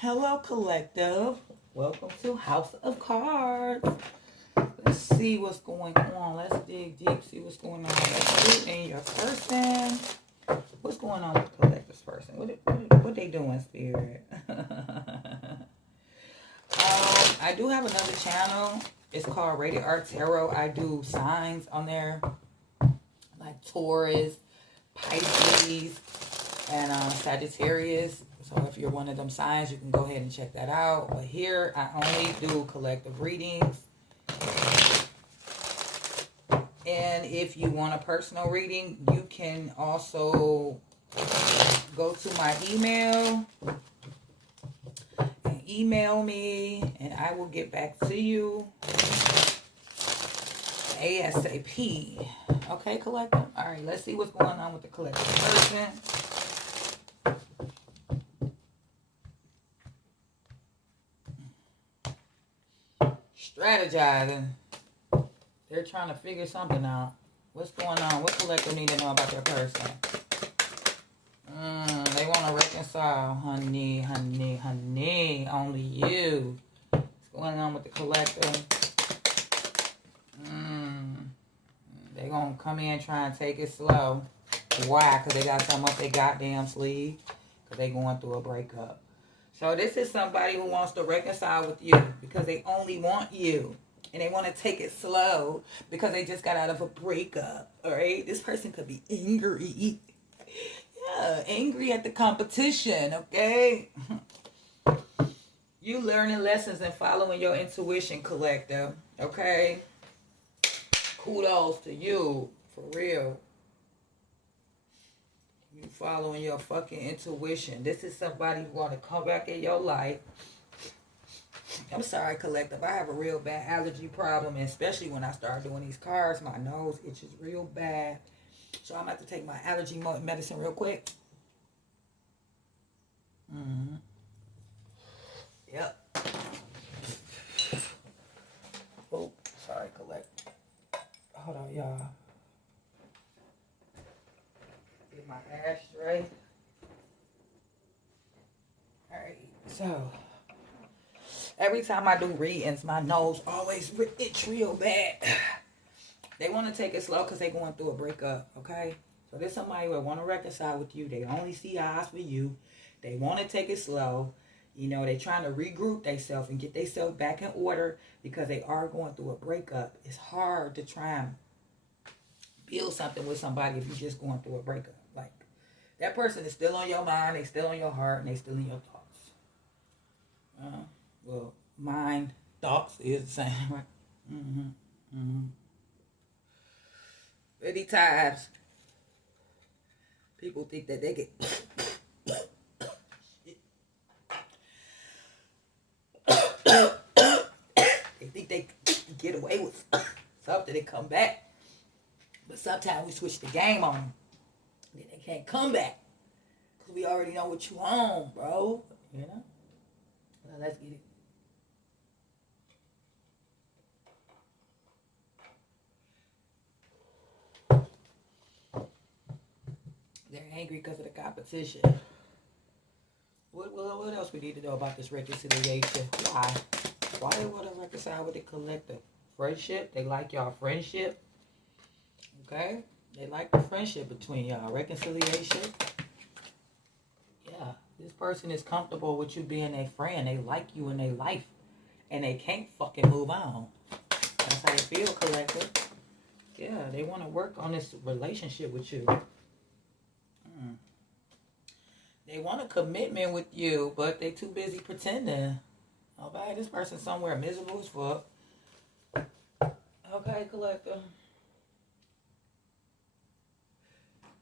Hello, collective. Welcome to House of Cards. Let's see what's going on. Let's dig deep, see what's going on with you and your person. What's going on with the collective's person? What they doing, spirit? I do have another channel. It's called Rated Art Tarot. I do signs on there, like Taurus, Pisces, and Sagittarius. So if you're one of them signs, you can go ahead and check that out. But here, I only do collective readings. And if you want a personal reading, you can also go to my email and email me, and I will get back to you ASAP. Okay, collective? All right, let's see what's going on with the collective person. Strategizing. They're trying to figure something out. What's going on? What collective need to know about their person? They want to reconcile. Honey, honey, honey. Only you. What's going on with the collective? They going to come in and try and take it slow. Why? Because they got something up their goddamn sleeve. Because they going through a breakup. So this is somebody who wants to reconcile with you because they only want you. And they want to take it slow because they just got out of a breakup. Alright? This person could be angry. Yeah, angry at the competition. Okay? You learning lessons and following your intuition, collective. Okay? Kudos to you. For real. You following your fucking intuition. This is somebody who want to come back in your life. I'm sorry, collective. I have a real bad allergy problem, and especially when I start doing these cards, my nose itches real bad. So I'm going to have to take my allergy medicine real quick. Yep. Oh, sorry, collective. Hold on, y'all. Get my ashtray. Alright, so every time I do readings, my nose always itch real bad. They want to take it slow because they're going through a breakup, okay? So there's somebody who want to reconcile with you. They only see eyes for you. They want to take it slow. You know, they're trying to regroup themselves and get themselves back in order because they are going through a breakup. It's hard to try and build something with somebody if you're just going through a breakup. Like, that person is still on your mind, they still on your heart, and they still in your thoughts. Well, mind, thoughts is the same, right? Many times, people think that they get they think they can get away with something and come back. But sometimes we switch the game on them. Then they can't come back. Because we already know what you on, bro. You know? Well, let's get it. They're angry because of the competition. What else we need to know about this reconciliation? Why? Why they want to reconcile with the collective? Friendship? They like y'all friendship. Okay? They like the friendship between y'all. Reconciliation. Yeah. This person is comfortable with you being a friend. They like you in their life. And they can't fucking move on. That's how they feel, collective. Yeah, they want to work on this relationship with you. They want a commitment with you, but they too busy pretending. Okay, this person's somewhere miserable as fuck. Okay, collector.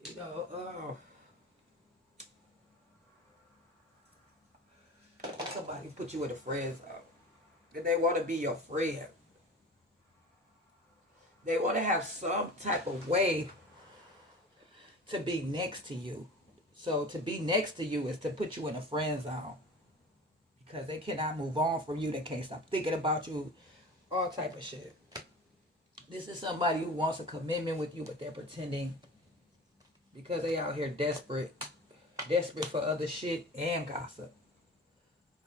You know, somebody put you in a friend zone. And they want to be your friend. They want to have some type of way to be next to you. So to be next to you is to put you in a friend zone. Because they cannot move on from you. They can't stop thinking about you. All type of shit. This is somebody who wants a commitment with you, but they're pretending. Because they out here desperate for other shit and gossip.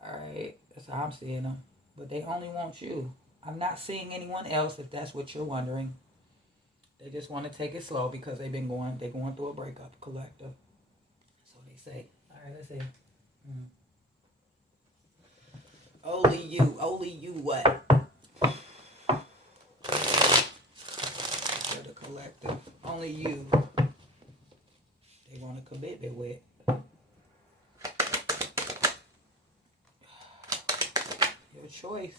Alright? That's how I'm seeing them. But they only want you. I'm not seeing anyone else, if that's what you're wondering. They just want to take it slow because they're going through a breakup, collective. So they say. Alright, let's see. Only you what? For the collective. Only you. They want a commitment with. Your choice.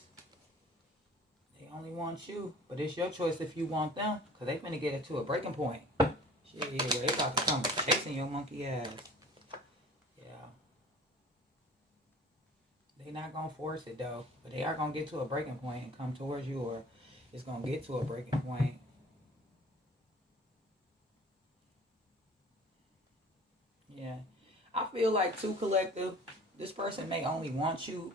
They only want you. But it's your choice if you want them. Because they finna get it to a breaking point. Shit, they about to come chasing your monkey ass. Yeah. They not gonna force it though. But they are gonna get to a breaking point and come towards you, or it's gonna get to a breaking point. Yeah. I feel like too, collective, this person may only want you,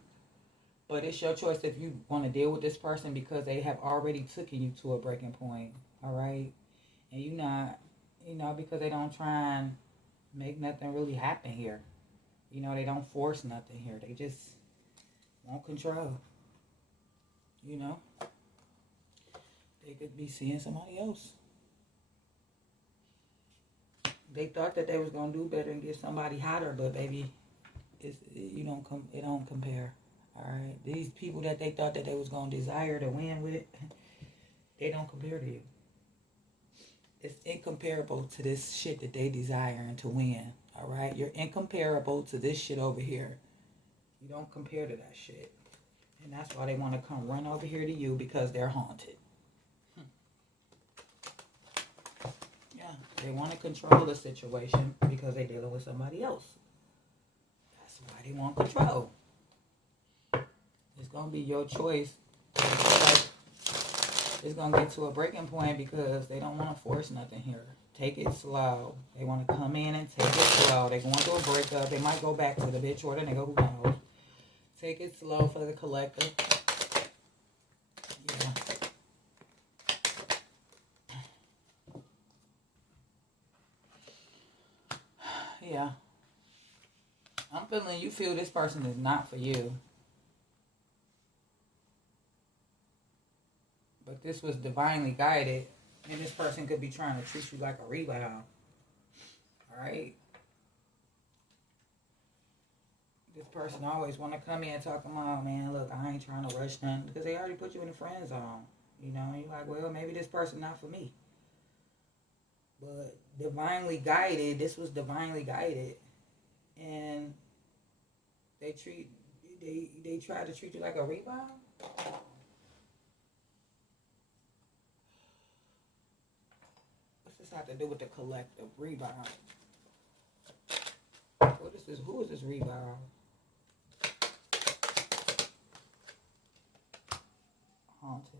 but it's your choice if you want to deal with this person because they have already taken you to a breaking point. All right? And you not, because they don't try and make nothing really happen here. They don't force nothing here. They just want control. They could be seeing somebody else. They thought that they was gonna do better and get somebody hotter, but baby, it don't compare. All right, these people that they thought that they was gonna desire to win with, they don't compare to you. It's incomparable to this shit that they desiring to win. All right, you're incomparable to this shit over here. You don't compare to that shit, and that's why they want to come run over here to you, because they're haunted. They want to control the situation because they're dealing with somebody else. That's why they want control. It's going to be your choice. It's going to get to a breaking point because they don't want to force nothing here. Take it slow. They want to come in and take it slow. They're going through a breakup. They might go back to the bitch or the nigga, who knows. Take it slow for the collective. Yeah. Yeah. I'm feeling you feel this person is not for you. But this was divinely guided. And this person could be trying to treat you like a rebound. Alright? This person always want to come in talking about, man, look, I ain't trying to rush nothing. Because they already put you in the friend zone. And you're like, well, maybe this person not for me. But divinely guided, this was divinely guided. And they try to treat you like a rebound? What's this have to do with the collective rebound? What is this? Who is this rebound? Haunted.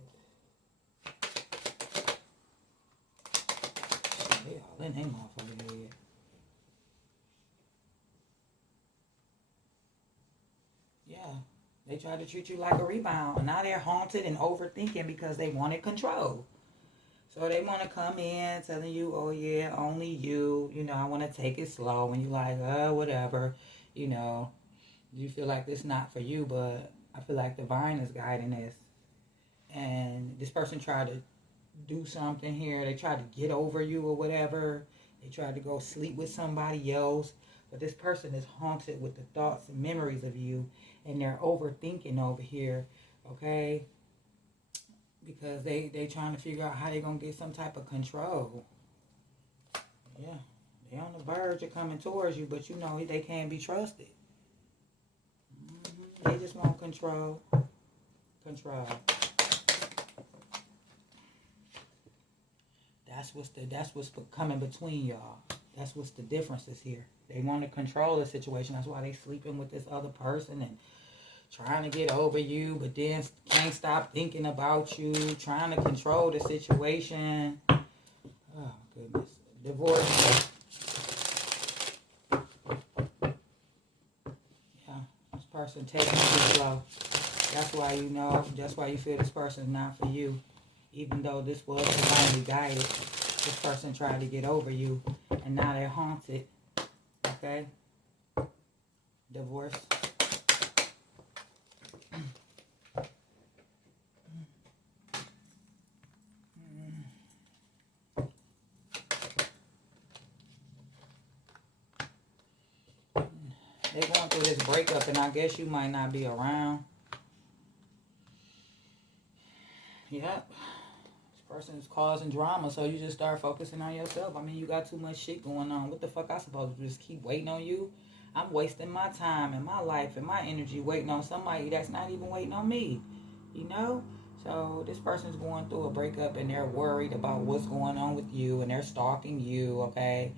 They all in their motherfucking head. Yeah. They try to treat you like a rebound. And now they're haunted and overthinking because they wanted control. So they want to come in telling you, oh yeah, only you. I want to take it slow. And you're like, whatever. You feel like this not for you, but I feel like divine is guiding this. And this person tried to do something here. They tried to get over you or whatever. They tried to go sleep with somebody else. But this person is haunted with the thoughts and memories of you. And they're overthinking over here. Okay? Because they trying to figure out how they're going to get some type of control. Yeah. They're on the verge of coming towards you. But they can't be trusted. They just want control. Control. That's what's coming between y'all. That's what's the differences here. They want to control the situation. That's why they sleeping with this other person and trying to get over you, but then can't stop thinking about you, trying to control the situation. Oh, goodness. Divorce. Yeah, this person taking it too slow. That's why you feel this person is not for you. Even though this was divinely guided, this person tried to get over you, and now they're haunted. Okay? Divorce. through this breakup, and I guess you might not be around. Yep. This person is causing drama, so you just start focusing on yourself. I mean, you got too much shit going on. What the fuck I supposed to just keep waiting on you? I'm wasting my time and my life and my energy waiting on somebody that's not even waiting on me. You know? So this person's going through a breakup and they're worried about what's going on with you and they're stalking you, okay?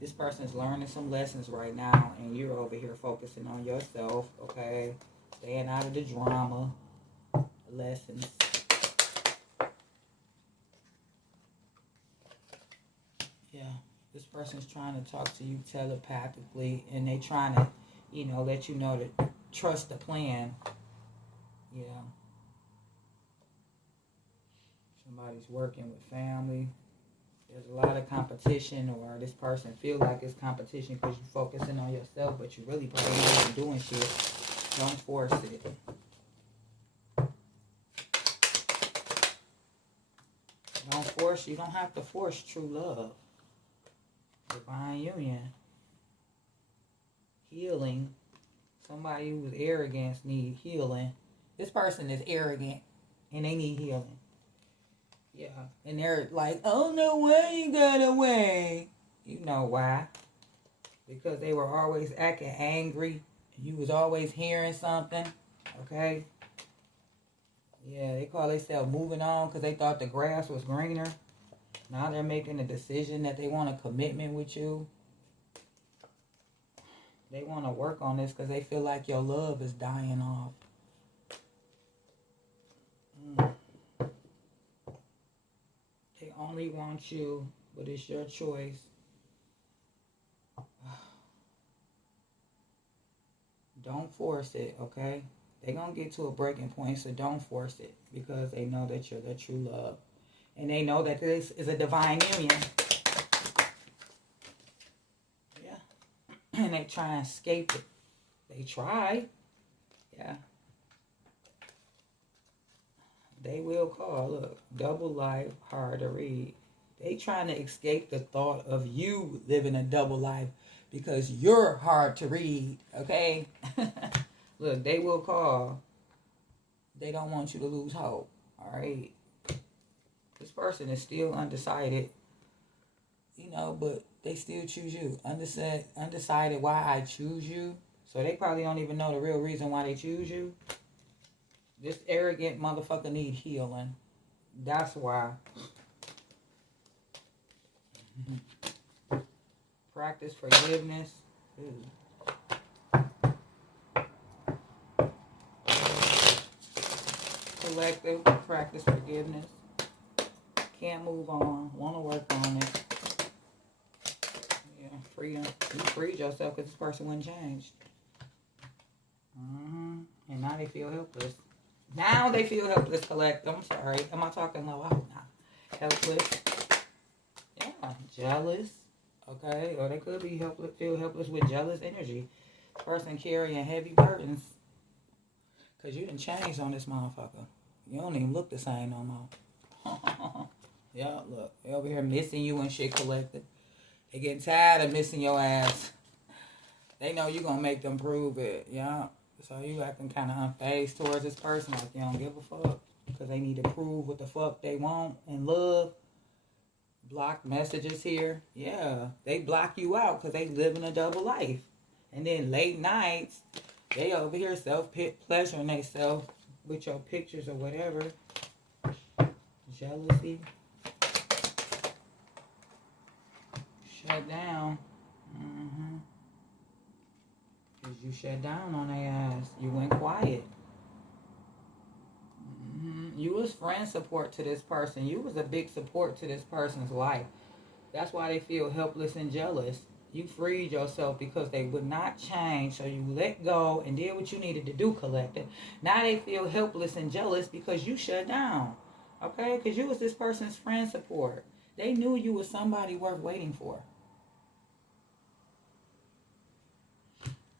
This person's learning some lessons right now and you're over here focusing on yourself, okay? Staying out of the drama. Lessons. Yeah. This person's trying to talk to you telepathically and they trying to, you know, let you know to trust the plan. Yeah. Somebody's working with family. There's a lot of competition, or this person feel like it's competition because you're focusing on yourself, but you really probably not even doing shit. Don't force it. Don't force. You don't have to force true love. Divine union. Healing. Somebody who's arrogant need healing. This person is arrogant and they need healing. Yeah. And they're like, oh no, why you got away? You know why. Because they were always acting angry. You was always hearing something. Okay? Yeah, they call themselves moving on because they thought the grass was greener. Now they're making a decision that they want a commitment with you. They want to work on this because they feel like your love is dying off. They only want you, but it's your choice. Don't force it, okay? They're going to get to a breaking point, so don't force it because they know that you're their true love. And they know that this is a divine union. Yeah. And they try and escape it. They try. Yeah. They will call. Look, double life, hard to read. They trying to escape the thought of you living a double life because you're hard to read, okay? Look, they will call. They don't want you to lose hope, all right? This person is still undecided, you know, but they still choose you. Undecided why I choose you. So they probably don't even know the real reason why they choose you. This arrogant motherfucker need healing. That's why. Practice forgiveness. Collective. Practice forgiveness. Can't move on. Want to work on it. Yeah, freedom. You freed yourself because this person wasn't changed. And now they feel helpless. Now they feel helpless, collective. I'm sorry. Am I talking low? I hope not. Helpless. Yeah, jealous. Okay, or they could be helpless, feel helpless with jealous energy. Person carrying heavy burdens. Because you done changed on this motherfucker. You don't even look the same no more. Yeah, look. They over here missing you and shit, collected. They getting tired of missing your ass. They know you gonna make them prove it, yeah. So you acting kind of unfazed towards this person like you don't give a fuck. Because they need to prove what the fuck they want and love. Blocked messages here. Yeah, they block you out because they living a double life. And then late nights, they over here self-pleasuring themselves with your pictures or whatever. Jealousy. Shut down. Because you shut down on their ass. You went quiet. You was friend support to this person. You was a big support to this person's life. That's why they feel helpless and jealous. You freed yourself because they would not change. So you let go and did what you needed to do, collective. Now they feel helpless and jealous because you shut down. Okay? Because you was this person's friend support. They knew you was somebody worth waiting for.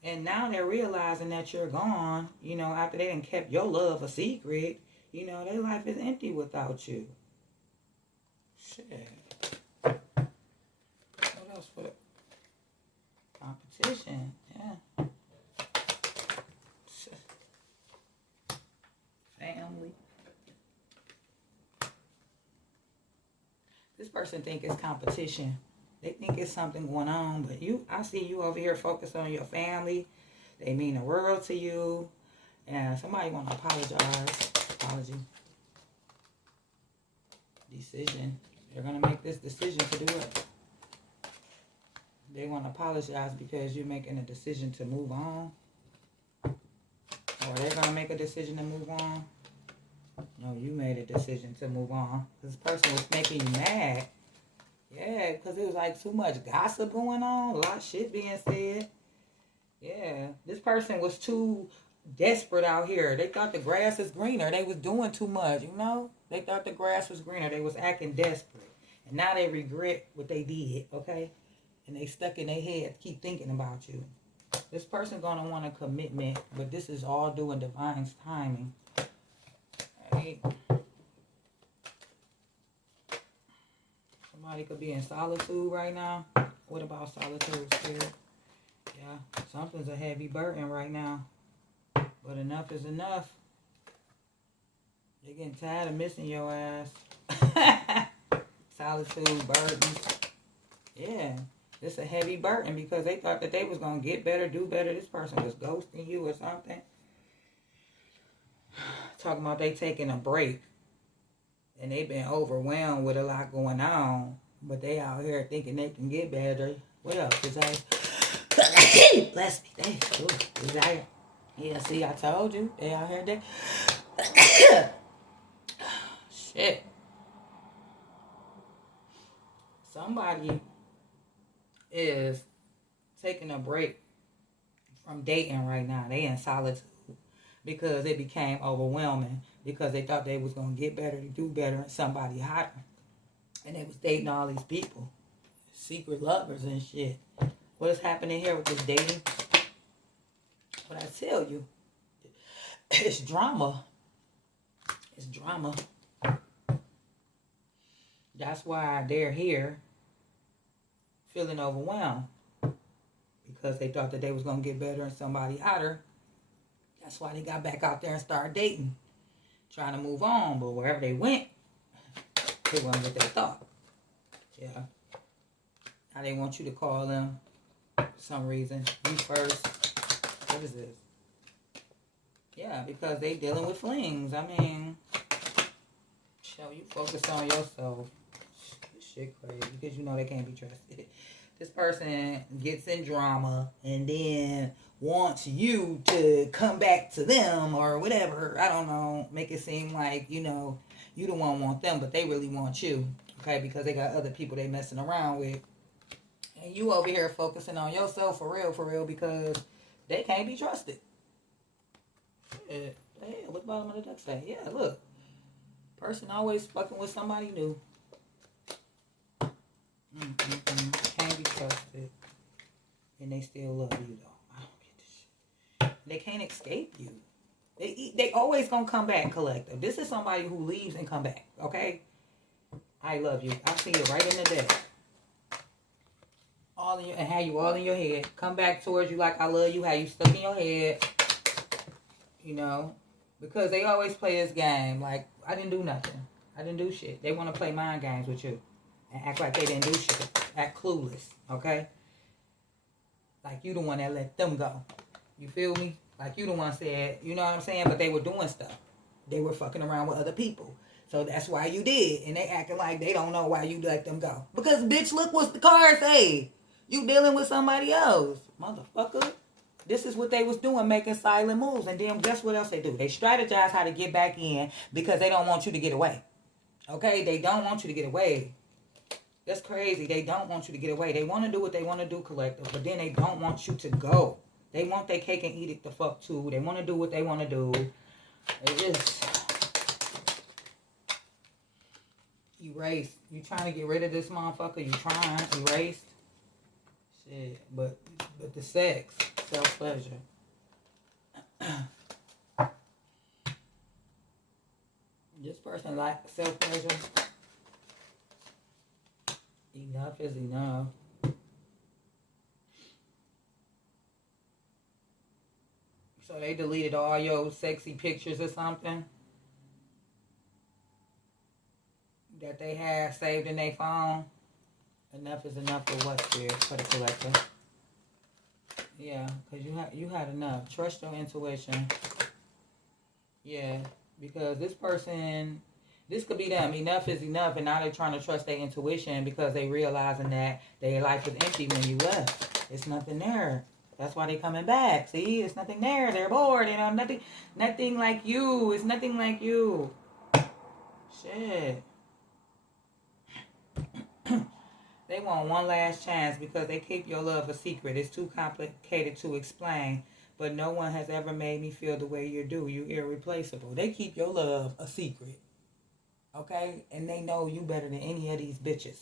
And now they're realizing that you're gone, you know, after they done kept your love a secret. You know, their life is empty without you. Shit. What else for the competition? Yeah. person think it's competition. They think it's something going on, but I see you over here focused on your family. They mean the world to you. And somebody want to apologize. Apology. Decision. They're going to make this decision to do it. They want to apologize because you're making a decision to move on. Or they're going to make a decision to move on. No, you made a decision to move on. This person was making you mad. Yeah, because it was like too much gossip going on. A lot of shit being said. Yeah, this person was too desperate out here. They thought the grass is greener. They was doing too much, you know? They thought the grass was greener. They was acting desperate. And now they regret what they did, okay? And they stuck in their head, keep thinking about you. This person going to want a commitment, but this is all due in divine's timing. Right? Somebody could be in solitude right now. What about solitude, Spirit? Yeah, something's a heavy burden right now. But enough is enough. They're getting tired of missing your ass. Solitude, burdens. Yeah, it's a heavy burden because they thought that they was going to get better, do better. This person was ghosting you or something. Talking about they taking a break. And they've been overwhelmed with a lot going on. But they out here thinking they can get better. What else is that? Bless me. Thanks. Is that? Yeah, see, I told you. They out here. Shit. Somebody is taking a break from dating right now. They in solitude because it became overwhelming because they thought they was going to get better, to do better, and somebody hotter. And they was dating all these people. Secret lovers and shit. What is happening here with this dating? What I tell you, it's drama. It's drama. That's why they're here feeling overwhelmed. Because they thought that they was going to get better and somebody hotter. That's why they got back out there and started dating. Trying to move on. But wherever they went, it wasn't what they thought. Yeah. Now they want you to call them for some reason. You first. What is this? Yeah, because they dealing with flings. I mean, show you focus on yourself. This shit crazy because you know they can't be trusted. This person gets in drama and then wants you to come back to them or whatever. I don't know. Make it seem like, you know, you the one want them, but they really want you. Okay, because they got other people they messing around with. And you over here focusing on yourself for real, because they can't be trusted. Shit. Yeah, what the bottom of the deck say? Yeah, look. Person always fucking with somebody new. Can't be trusted. And they still love you, though. I don't get this shit. They can't escape you. They always gonna come back, collective. This is somebody who leaves and come back, okay? I love you. I see it right in the deck. All in your, and have you all in your head. Come back towards you like I love you. How you stuck in your head. You know, because they always play this game. Like, I didn't do nothing. I didn't do shit. They want to play mind games with you. And act like they didn't do shit. Act clueless. Okay? Like you the one that let them go. You feel me? Like you the one said, you know what I'm saying? But they were doing stuff. They were fucking around with other people. So that's why you did. And they acting like they don't know why you let them go. Because, bitch, look what the card say. You dealing with somebody else. Motherfucker. This is what they was doing, making silent moves. And then guess what else they do? They strategize how to get back in because they don't want you to get away. Okay? They don't want you to get away. That's crazy. They don't want you to get away. They want to do what they want to do, collective. But then they don't want you to go. They want their cake and eat it the fuck too. They want to do what they want to do. They just erase. You trying to get rid of this motherfucker? You trying? Erased? Shit. But the sex. Self-pleasure. This person likes self-pleasure. Enough is enough. So they deleted all your sexy pictures or something. that they had saved in their phone. Enough is enough for what, Spirit, for the collector? Yeah, because you had enough. Trust your intuition. Yeah, because this person, this could be them. Enough is enough, and now they're trying to trust their intuition because they realizing that their life was empty when you left. It's nothing there. That's why they coming back. See, it's nothing there. They're bored. You know, nothing like you. It's nothing like you. Shit. They want one last chance because they keep your love a secret. It's too complicated to explain. But no one has ever made me feel the way you do. You irreplaceable. They keep your love a secret. Okay? And they know you better than any of these bitches.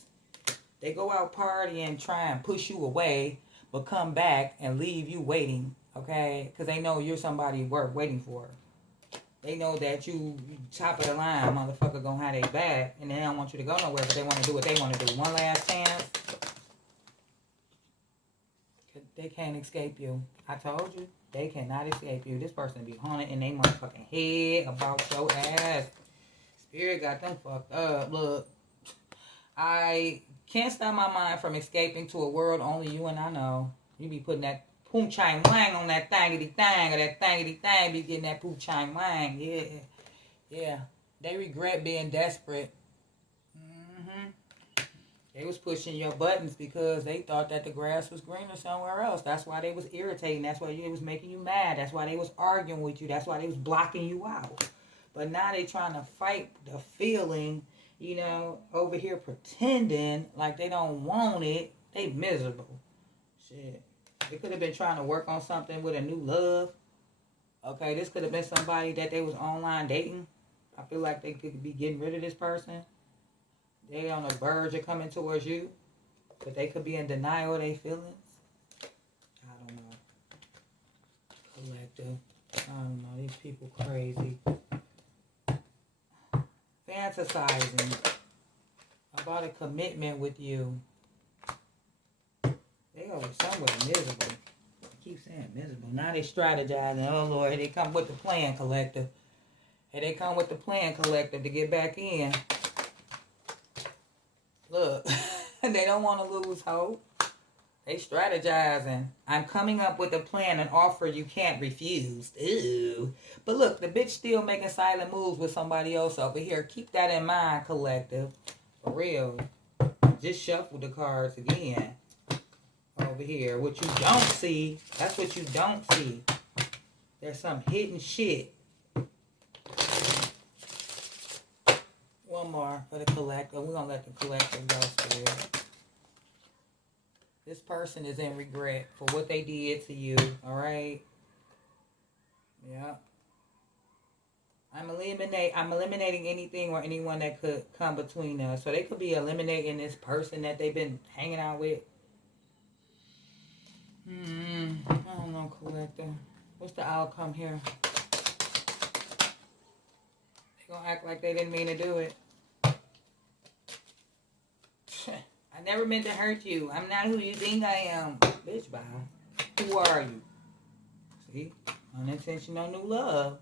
They go out partying, try and push you away, but come back and leave you waiting. Okay? Because they know you're somebody worth waiting for. They know that you top of the line, motherfucker, gonna have their back, and they don't want you to go nowhere, but they want to do what they want to do. One last chance. They can't escape you. I told you, they cannot escape you. This person be haunted in their motherfucking head about your ass. Spirit got them fucked up. Look, I can't stop my mind from escaping to a world only you and I know. You be putting that poo chang wang on that thangity thang, or that thangity thang be getting that poo chang wang. Yeah. Yeah. They regret being desperate. They was pushing your buttons because they thought that the grass was greener somewhere else. That's why they was irritating. That's why it was making you mad. That's why they was arguing with you. That's why they was blocking you out. But now they trying to fight the feeling, you know, over here pretending like they don't want it. They miserable. Shit. They could have been trying to work on something with a new love. Okay, this could have been somebody that they was online dating. I feel like they could be getting rid of this person. They on the verge of coming towards you. But they could be in denial of their feelings. I don't know. Collective. I don't know. These people crazy. Fantasizing about a commitment with you. They over somewhere miserable. I keep saying miserable. Now they strategizing. Oh Lord, here they come with the plan, collective. Here they come with the plan, collective, to get back in. Look, they don't want to lose hope. They strategizing. I'm coming up with a plan, an offer you can't refuse. Ew. But look, the bitch still making silent moves with somebody else over here. Keep that in mind, collective. For real. Just shuffle the cards again. Over here. What you don't see, that's what you don't see. There's some hidden shit. One more for the collector. We're going to let the collector go Spirit. This person is in regret for what they did to you. Alright? Yeah. I'm eliminating anything or anyone that could come between us. So they could be eliminating this person that they've been hanging out with. I don't know, collector. What's the outcome here? They gonna act like they didn't mean to do it. I never meant to hurt you. I'm not who you think I am. Bitch, bye. Who are you? See? Unintentional new love.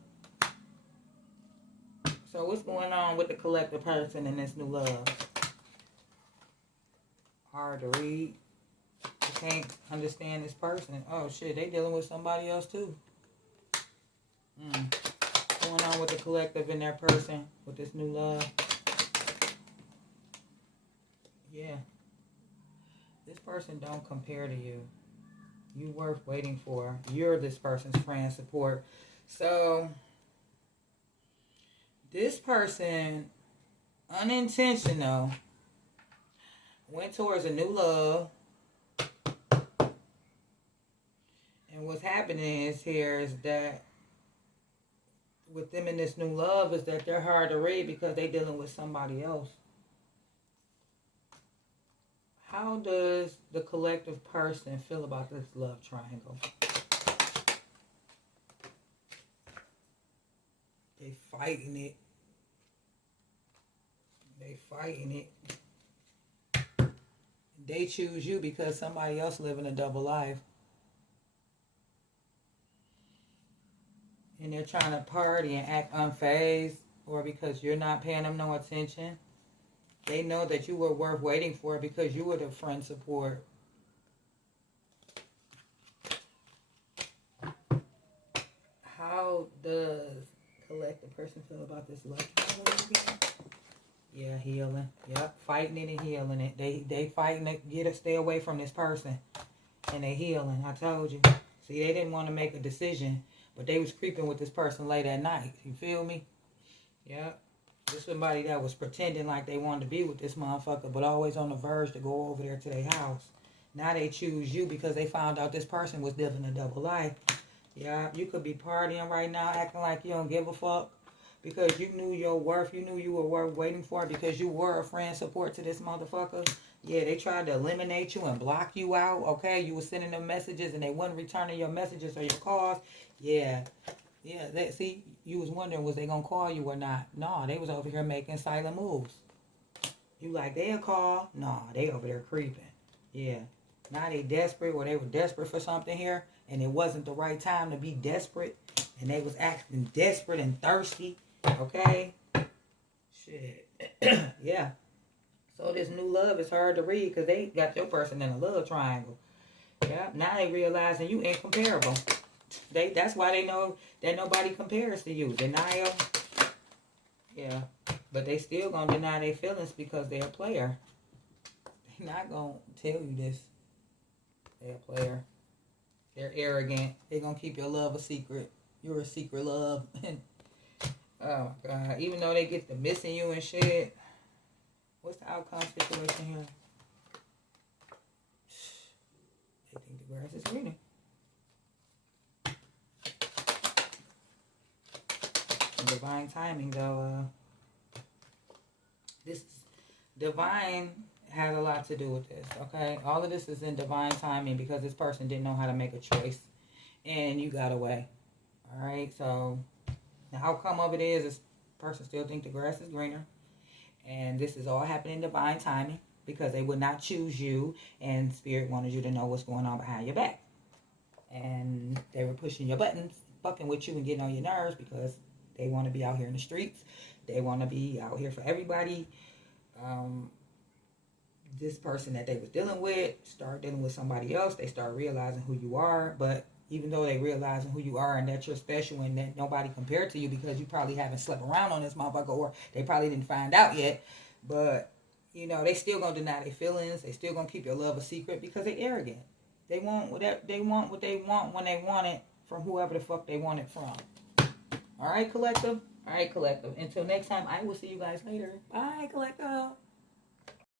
So what's going on with the collector person in this new love? Hard to read. You can't understand this person. Oh shit, they dealing with somebody else too. What's going on with the collective in their person with this new love? Yeah. This person don't compare to you. You worth waiting for. You're this person's friend support. So this person, unintentional, went towards a new love. And what's happening is that with them in this new love is that they're hard to read because they're dealing with somebody else. How does the collective person feel about this love triangle? They fighting it. They fighting it. They choose you because somebody else living a double life. And they're trying to party and act unfazed, or because you're not paying them no attention. They know that you were worth waiting for because you were the friend support. How does collective person feel about this love? Yeah, healing. Yep, fighting it and healing it. They fighting to stay away from this person, and they healing. I told you. See, they didn't want to make a decision, but they was creeping with this person late at night. You feel me? Yep. This somebody that was pretending like they wanted to be with this motherfucker, but always on the verge to go over there to their house. Now they choose you because they found out this person was living a double life. Yeah, you could be partying right now, acting like you don't give a fuck. Because you knew your worth. You knew you were worth waiting for because you were a friend support to this motherfucker. Yeah, they tried to eliminate you and block you out, okay? You were sending them messages and they wasn't returning your messages or your calls. Yeah. Yeah, see, you was wondering, was they going to call you or not? No, they was over here making silent moves. You like, they'll call? No, they over there creeping. Yeah. Now they desperate, or they were desperate for something here, and it wasn't the right time to be desperate, and they was acting desperate and thirsty. Okay? Shit. Yeah. So this new love is hard to read because they got your person in a love triangle. Yeah. Now they realizing you incomparable. That's why they know that nobody compares to you. Denial. Yeah. But they still gonna deny their feelings because they're a player. They're not gonna tell you this. They're a player. They're arrogant. They're gonna keep your love a secret. You're a secret love. Oh my God. Even though they get to missing you and shit. What's the outcome situation here? They think the grass is greener. Divine timing, though. This divine has a lot to do with this, okay? All of this is in divine timing because this person didn't know how to make a choice. And you got away. All right? So the outcome of it is this person still think the grass is greener. And this is all happening in divine timing because they would not choose you. And Spirit wanted you to know what's going on behind your back. And they were pushing your buttons, fucking with you and getting on your nerves because they want to be out here in the streets. They want to be out here for everybody. This person that they was dealing with start dealing with somebody else. They start realizing who you are. But even though they realizing who you are and that you're special and that nobody compared to you because you probably haven't slept around on this motherfucker or they probably didn't find out yet. But, you know, they still going to deny their feelings. They still going to keep your love a secret because they're arrogant. They want what they want when they want it from whoever the fuck they want it from. All right, collective? All right, collective. Until next time, I will see you guys later. Bye, collective.